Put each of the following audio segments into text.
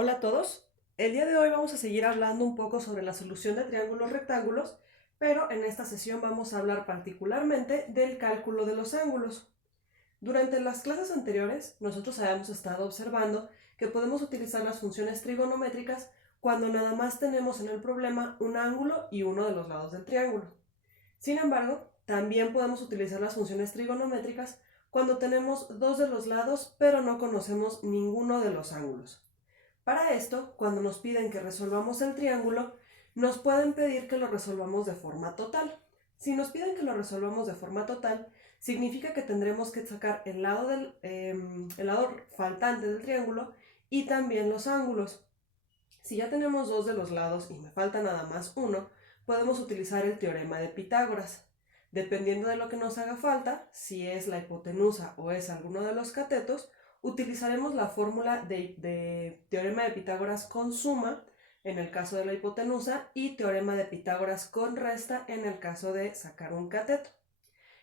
Hola a todos. El día de hoy vamos a seguir hablando un poco sobre la solución de triángulos rectángulos, pero en esta sesión vamos a hablar particularmente del cálculo de los ángulos. Durante las clases anteriores, nosotros habíamos estado observando que podemos utilizar las funciones trigonométricas cuando nada más tenemos en el problema un ángulo y uno de los lados del triángulo. Sin embargo, también podemos utilizar las funciones trigonométricas cuando tenemos dos de los lados, pero no conocemos ninguno de los ángulos. Para esto, cuando nos piden que resolvamos el triángulo, nos pueden pedir que lo resolvamos de forma total. Si nos piden que lo resolvamos de forma total, significa que tendremos que sacar el lado faltante del triángulo y también los ángulos. Si ya tenemos dos de los lados y me falta nada más uno, podemos utilizar el teorema de Pitágoras. Dependiendo de lo que nos haga falta, si es la hipotenusa o es alguno de los catetos, utilizaremos la fórmula de teorema de Pitágoras con suma en el caso de la hipotenusa y teorema de Pitágoras con resta en el caso de sacar un cateto.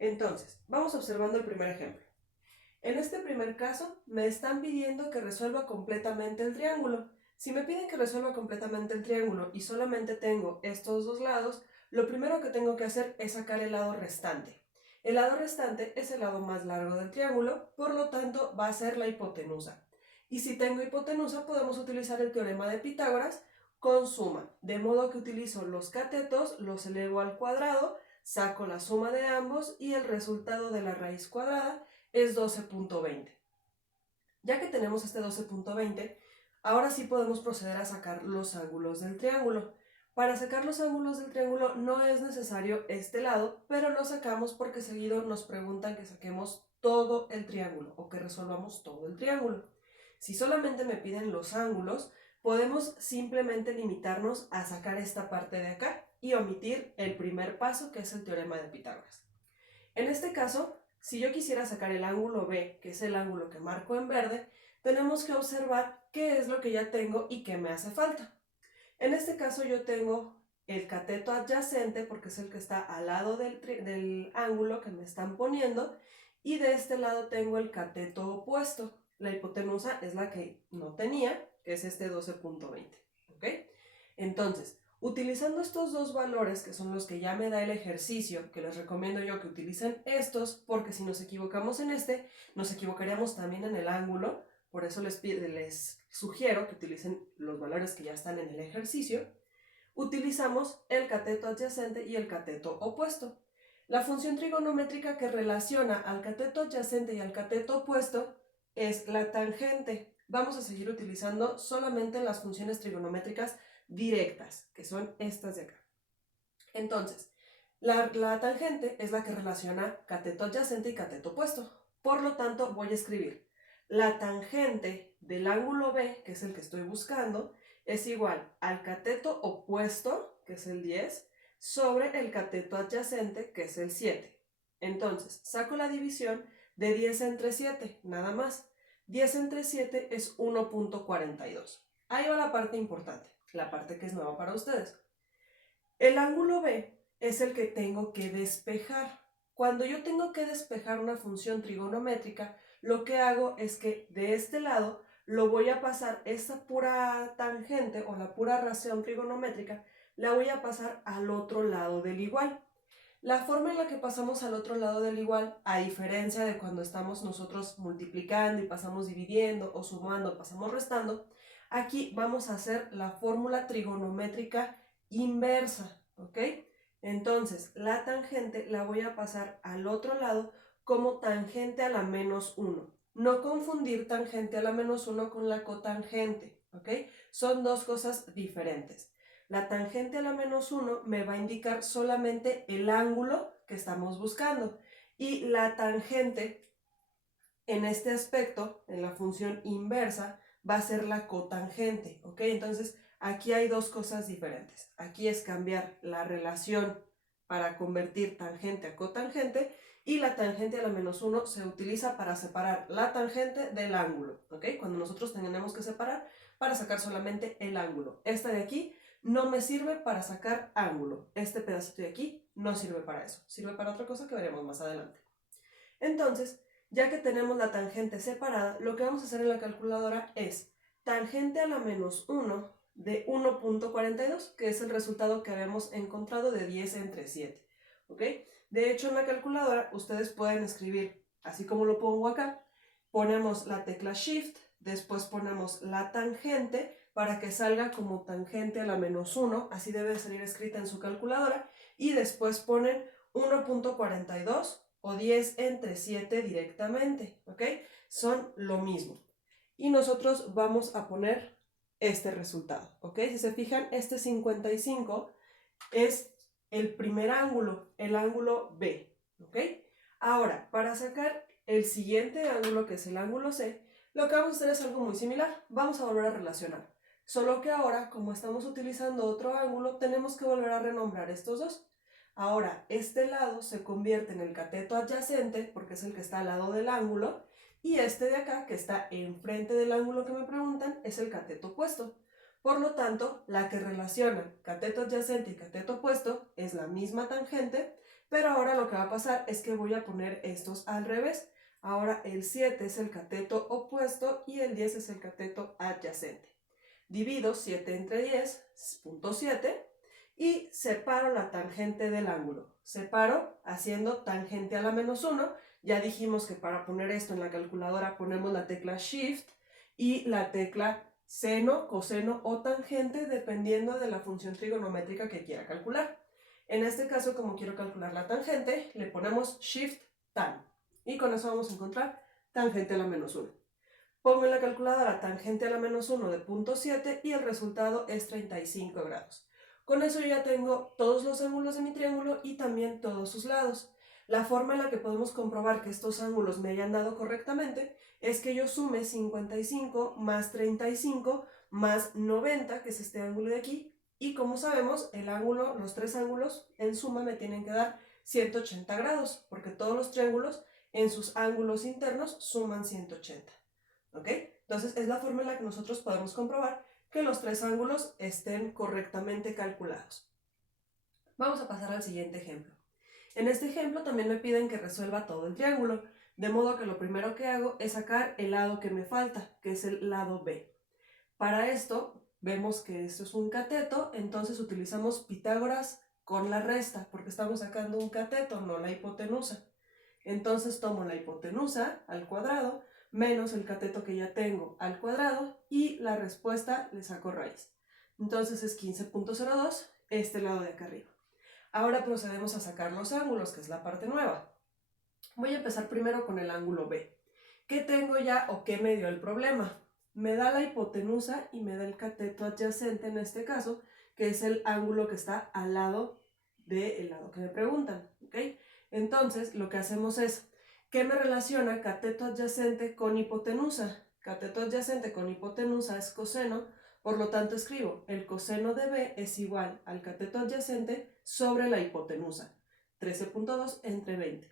Entonces, vamos observando el primer ejemplo. En este primer caso, me están pidiendo que resuelva completamente el triángulo. Si me piden que resuelva completamente el triángulo y solamente tengo estos dos lados, lo primero que tengo que hacer es sacar el lado restante. El lado restante es el lado más largo del triángulo, por lo tanto va a ser la hipotenusa. Y si tengo hipotenusa, podemos utilizar el teorema de Pitágoras con suma, de modo que utilizo los catetos, los elevo al cuadrado, saco la suma de ambos y el resultado de la raíz cuadrada es 12.20. Ya que tenemos este 12.20, ahora sí podemos proceder a sacar los ángulos del triángulo. Para sacar los ángulos del triángulo no es necesario este lado, pero lo sacamos porque seguido nos preguntan que saquemos todo el triángulo o que resolvamos todo el triángulo. Si solamente me piden los ángulos, podemos simplemente limitarnos a sacar esta parte de acá y omitir el primer paso, que es el teorema de Pitágoras. En este caso, si yo quisiera sacar el ángulo B, que es el ángulo que marco en verde, tenemos que observar qué es lo que ya tengo y qué me hace falta. En este caso yo tengo el cateto adyacente, porque es el que está al lado del ángulo que me están poniendo, y de este lado tengo el cateto opuesto. La hipotenusa es la que no tenía, que es este 12.20. ¿Ok? Entonces, utilizando estos dos valores, que son los que ya me da el ejercicio, que les recomiendo yo que utilicen estos, porque si nos equivocamos en este, nos equivocaríamos también en el ángulo. Por eso les sugiero que utilicen los valores que ya están en el ejercicio. Utilizamos el cateto adyacente y el cateto opuesto. La función trigonométrica que relaciona al cateto adyacente y al cateto opuesto es la tangente. Vamos a seguir utilizando solamente las funciones trigonométricas directas, que son estas de acá. Entonces, la tangente es la que relaciona cateto adyacente y cateto opuesto. Por lo tanto, voy a escribir la tangente del ángulo B, que es el que estoy buscando, es igual al cateto opuesto, que es el 10, sobre el cateto adyacente, que es el 7. Entonces, saco la división de 10 entre 7, nada más. 10 entre 7 es 1.42. Ahí va la parte importante, la parte que es nueva para ustedes. El ángulo B es el que tengo que despejar. Cuando yo tengo que despejar una función trigonométrica, lo que hago es que de este lado lo voy a pasar, esa pura tangente o la pura ración trigonométrica, la voy a pasar al otro lado del igual. La forma en la que pasamos al otro lado del igual, a diferencia de cuando estamos nosotros multiplicando y pasamos dividiendo o sumando, pasamos restando, aquí vamos a hacer la fórmula trigonométrica inversa, ¿ok? Entonces, la tangente la voy a pasar al otro lado como tangente a la menos 1. No confundir tangente a la menos 1 con la cotangente, ¿ok? Son dos cosas diferentes. La tangente a la menos 1 me va a indicar solamente el ángulo que estamos buscando. Y la tangente, en este aspecto, en la función inversa, va a ser la cotangente, ¿ok? Entonces, aquí hay dos cosas diferentes. Aquí es cambiar la relación para convertir tangente a cotangente, y la tangente a la menos 1 se utiliza para separar la tangente del ángulo, ¿ok? Cuando nosotros tenemos que separar para sacar solamente el ángulo. Esta de aquí no me sirve para sacar ángulo. Este pedacito de aquí no sirve para eso. Sirve para otra cosa que veremos más adelante. Entonces, ya que tenemos la tangente separada, lo que vamos a hacer en la calculadora es tangente a la menos 1 de 1.42, que es el resultado que habíamos encontrado de 10 entre 7. ¿Ok? De hecho, en la calculadora ustedes pueden escribir, así como lo pongo acá, ponemos la tecla Shift, después ponemos la tangente para que salga como tangente a la menos 1, así debe salir escrita en su calculadora, y después ponen 1.42 o 10 entre 7 directamente, ¿ok? Son lo mismo. Y nosotros vamos a poner este resultado, ¿ok? Si se fijan, este 55 es el primer ángulo, el ángulo B, ¿ok? Ahora, para sacar el siguiente ángulo, que es el ángulo C, lo que vamos a hacer es algo muy similar. Vamos a volver a relacionar. Solo que ahora, como estamos utilizando otro ángulo, tenemos que volver a renombrar estos dos. Ahora, este lado se convierte en el cateto adyacente, porque es el que está al lado del ángulo, y este de acá, que está enfrente del ángulo que me preguntan, es el cateto opuesto. Por lo tanto, la que relaciona cateto adyacente y cateto opuesto es la misma tangente, pero ahora lo que va a pasar es que voy a poner estos al revés. Ahora el 7 es el cateto opuesto y el 10 es el cateto adyacente. Divido 7 entre 10, punto 7, y separo la tangente del ángulo. Separo haciendo tangente a la menos 1. Ya dijimos que para poner esto en la calculadora ponemos la tecla Shift y la tecla seno, coseno o tangente dependiendo de la función trigonométrica que quiera calcular. En este caso, como quiero calcular la tangente, le ponemos Shift Tan. Y con eso vamos a encontrar tangente a la menos 1. Pongo en la calculadora tangente a la menos 1 de 0.7 y el resultado es 35 grados. Con eso yo ya tengo todos los ángulos de mi triángulo y también todos sus lados. La forma en la que podemos comprobar que estos ángulos me hayan dado correctamente es que yo sume 55 más 35 más 90, que es este ángulo de aquí, y como sabemos, el ángulo, los tres ángulos en suma me tienen que dar 180 grados, porque todos los triángulos en sus ángulos internos suman 180. ¿Ok? Entonces es la forma en la que nosotros podemos comprobar que los tres ángulos estén correctamente calculados. Vamos a pasar al siguiente ejemplo. En este ejemplo también me piden que resuelva todo el triángulo, de modo que lo primero que hago es sacar el lado que me falta, que es el lado B. Para esto, vemos que esto es un cateto, entonces utilizamos Pitágoras con la resta, porque estamos sacando un cateto, no la hipotenusa. Entonces tomo la hipotenusa al cuadrado, menos el cateto que ya tengo al cuadrado, y la respuesta le saco raíz. Entonces es 15.02, este lado de acá arriba. Ahora procedemos a sacar los ángulos, que es la parte nueva. Voy a empezar primero con el ángulo B. ¿Qué tengo ya o qué me dio el problema? Me da la hipotenusa y me da el cateto adyacente en este caso, que es el ángulo que está al lado del lado que me preguntan, ¿ok? Entonces, lo que hacemos es, ¿qué me relaciona cateto adyacente con hipotenusa? Cateto adyacente con hipotenusa es coseno, por lo tanto escribo, el coseno de B es igual al cateto adyacente sobre la hipotenusa, 13.2 entre 20.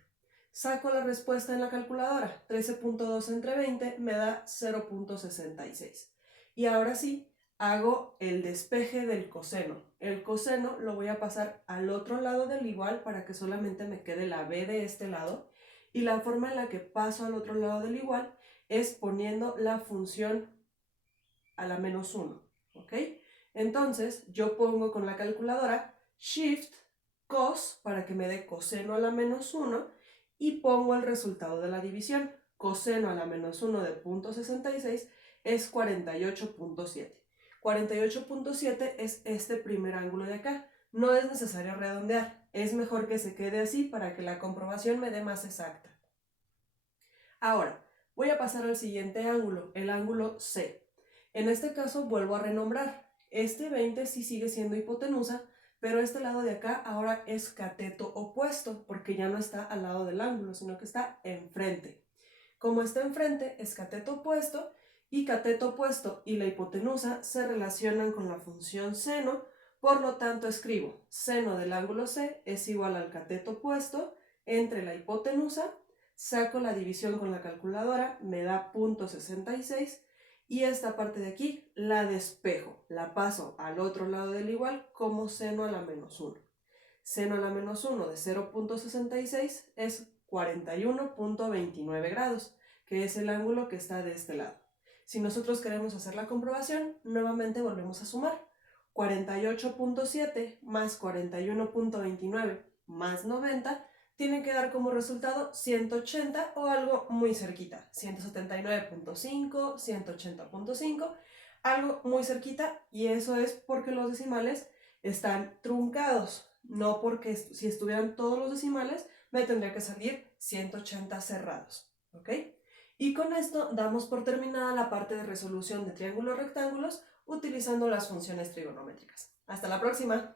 Saco la respuesta en la calculadora, 13.2 entre 20 me da 0.66. Y ahora sí, hago el despeje del coseno. El coseno lo voy a pasar al otro lado del igual para que solamente me quede la B de este lado. Y la forma en la que paso al otro lado del igual es poniendo la función a la menos 1, ¿ok? Entonces yo pongo con la calculadora Shift cos para que me dé coseno a la menos 1 y pongo el resultado de la división. Coseno a la menos 1 de 0.66 es 48.7. 48.7 es este primer ángulo de acá. No es necesario redondear, es mejor que se quede así para que la comprobación me dé más exacta. Ahora, voy a pasar al siguiente ángulo, el ángulo C. En este caso vuelvo a renombrar. Este 20 sí sigue siendo hipotenusa, pero este lado de acá ahora es cateto opuesto, porque ya no está al lado del ángulo, sino que está enfrente. Como está enfrente, es cateto opuesto, y cateto opuesto y la hipotenusa se relacionan con la función seno, por lo tanto escribo seno del ángulo C es igual al cateto opuesto entre la hipotenusa, saco la división con la calculadora, me da 0.66, y esta parte de aquí la despejo, la paso al otro lado del igual como seno a la menos 1. Seno a la menos 1 de 0.66 es 41.29 grados, que es el ángulo que está de este lado. Si nosotros queremos hacer la comprobación, nuevamente volvemos a sumar. 48.7 más 41.29 más 90 tiene que dar como resultado 180 o algo muy cerquita. 179.5, 180.5, algo muy cerquita, y eso es porque los decimales están truncados, no porque si estuvieran todos los decimales me tendría que salir 180 cerrados, ¿ok? Y con esto damos por terminada la parte de resolución de triángulos rectángulos utilizando las funciones trigonométricas. ¡Hasta la próxima!